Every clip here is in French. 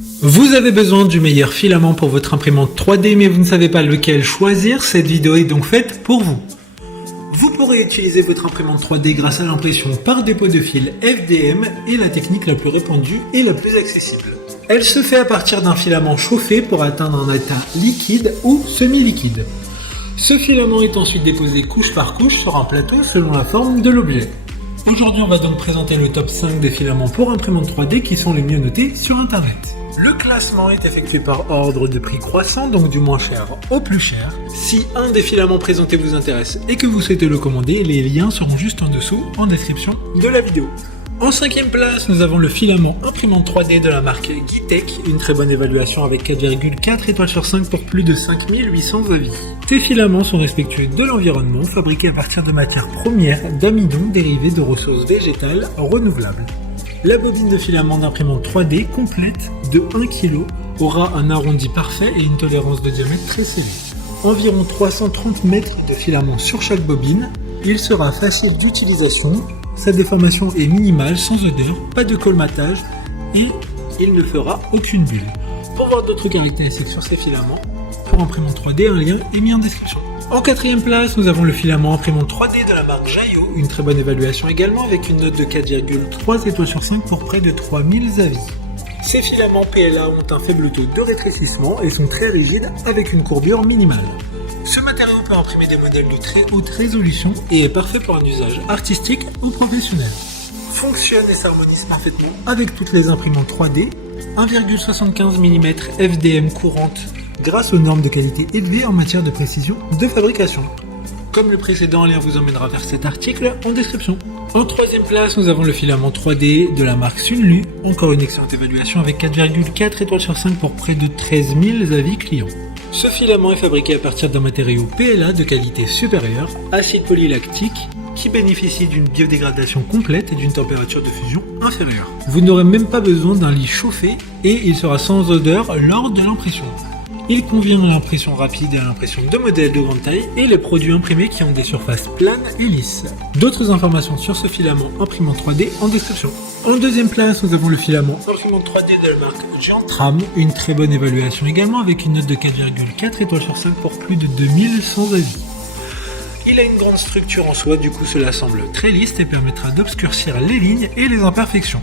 Vous avez besoin du meilleur filament pour votre imprimante 3D mais vous ne savez pas lequel choisir, cette vidéo est donc faite pour vous. Vous pourrez utiliser votre imprimante 3D grâce à l'impression par dépôt de fil FDM et la technique la plus répandue et la plus accessible. Elle se fait à partir d'un filament chauffé pour atteindre un état liquide ou semi-liquide. Ce filament est ensuite déposé couche par couche sur un plateau selon la forme de l'objet. Aujourd'hui, on va donc présenter le top 5 des filaments pour imprimante 3D qui sont les mieux notés sur internet. Le classement est effectué par ordre de prix croissant, donc du moins cher au plus cher. Si un des filaments présentés vous intéresse et que vous souhaitez le commander, les liens seront juste en dessous en description de la vidéo. En 5e place, nous avons le filament imprimante 3D de la marque Gitech, une très bonne évaluation avec 4,4 étoiles sur 5 pour plus de 5800 avis. Ces filaments sont respectueux de l'environnement, fabriqués à partir de matières premières d'amidon dérivées de ressources végétales renouvelables. La bobine de filament d'imprimante 3D complète de 1 kg aura un arrondi parfait et une tolérance de diamètre très serrée. Environ 330 mètres de filament sur chaque bobine, il sera facile d'utilisation. Sa déformation est minimale, sans odeur, pas de colmatage et il ne fera aucune bulle. Pour voir d'autres caractéristiques sur ces filaments, pour imprimante 3D, un lien est mis en description. En 4e place, nous avons le filament imprimante 3D de la marque Jaio, une très bonne évaluation également avec une note de 4,3 étoiles sur 5 pour près de 3000 avis. Ces filaments PLA ont un faible taux de rétrécissement et sont très rigides avec une courbure minimale. Ce matériau peut imprimer des modèles de très haute résolution et est parfait pour un usage artistique ou professionnel. Fonctionne et s'harmonise parfaitement avec toutes les imprimantes 3D, 1,75 mm FDM courante grâce aux normes de qualité élevées en matière de précision de fabrication. Comme le précédent, un lien vous emmènera vers cet article en description. En 3e place, nous avons le filament 3D de la marque Sunlu, encore une excellente évaluation avec 4,4 étoiles sur 5 pour près de 13 000 avis clients. Ce filament est fabriqué à partir d'un matériau PLA de qualité supérieure, acide polylactique, qui bénéficie d'une biodégradation complète et d'une température de fusion inférieure. Vous n'aurez même pas besoin d'un lit chauffé et il sera sans odeur lors de l'impression. Il convient à l'impression rapide et à l'impression de modèles de grande taille et les produits imprimés qui ont des surfaces planes et lisses. D'autres informations sur ce filament imprimante 3D en description. En 2e place, nous avons le filament imprimante 3D de la marque Giantram, une très bonne évaluation également avec une note de 4,4 étoiles sur 5 pour plus de 2100 avis. Il a une grande structure en soi, du coup cela semble très lisse et permettra d'obscurcir les lignes et les imperfections.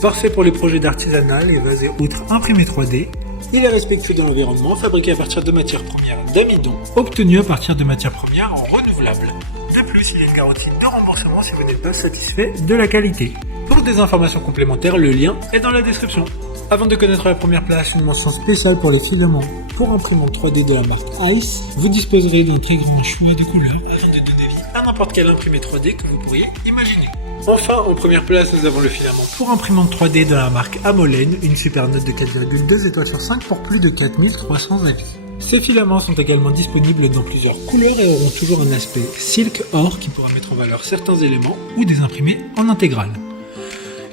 Parfait pour les projets d'artisanat et vasés outre imprimés 3D. Il est respectueux de l'environnement, fabriqué à partir de matières premières d'amidon, obtenu à partir de matières premières renouvelables. De plus, il est une garantie de remboursement si vous n'êtes pas satisfait de la qualité. Pour des informations complémentaires, le lien est dans la description. Avant de connaître la première place, une mention spéciale pour les filaments pour imprimante 3D de la marque Ice. Vous disposerez d'un très grand choix de couleurs afin de donner vie à n'importe quel imprimé 3D que vous pourriez imaginer. Enfin, en première place, nous avons le filament pour imprimante 3D de la marque Amolen, une super note de 4,2 étoiles sur 5 pour plus de 4300 avis. Ces filaments sont également disponibles dans plusieurs couleurs et auront toujours un aspect silk or qui pourra mettre en valeur certains éléments ou des imprimés en intégrale.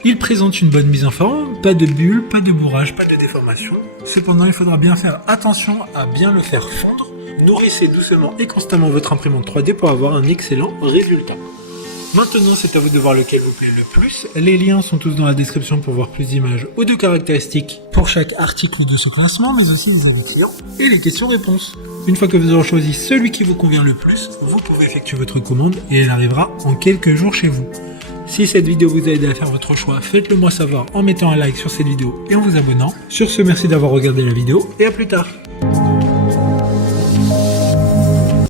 Ils présentent une bonne mise en forme, pas de bulles, pas de bourrage, pas de déformation. Cependant, il faudra bien faire attention à bien le faire fondre. Nourrissez doucement et constamment votre imprimante 3D pour avoir un excellent résultat. Maintenant, c'est à vous de voir lequel vous plaît le plus. Les liens sont tous dans la description pour voir plus d'images ou de caractéristiques pour chaque article de ce classement, mais aussi les avis clients et les questions-réponses. Une fois que vous aurez choisi celui qui vous convient le plus, vous pouvez effectuer votre commande et elle arrivera en quelques jours chez vous. Si cette vidéo vous a aidé à faire votre choix, faites-le moi savoir en mettant un like sur cette vidéo et en vous abonnant. Sur ce, merci d'avoir regardé la vidéo et à plus tard.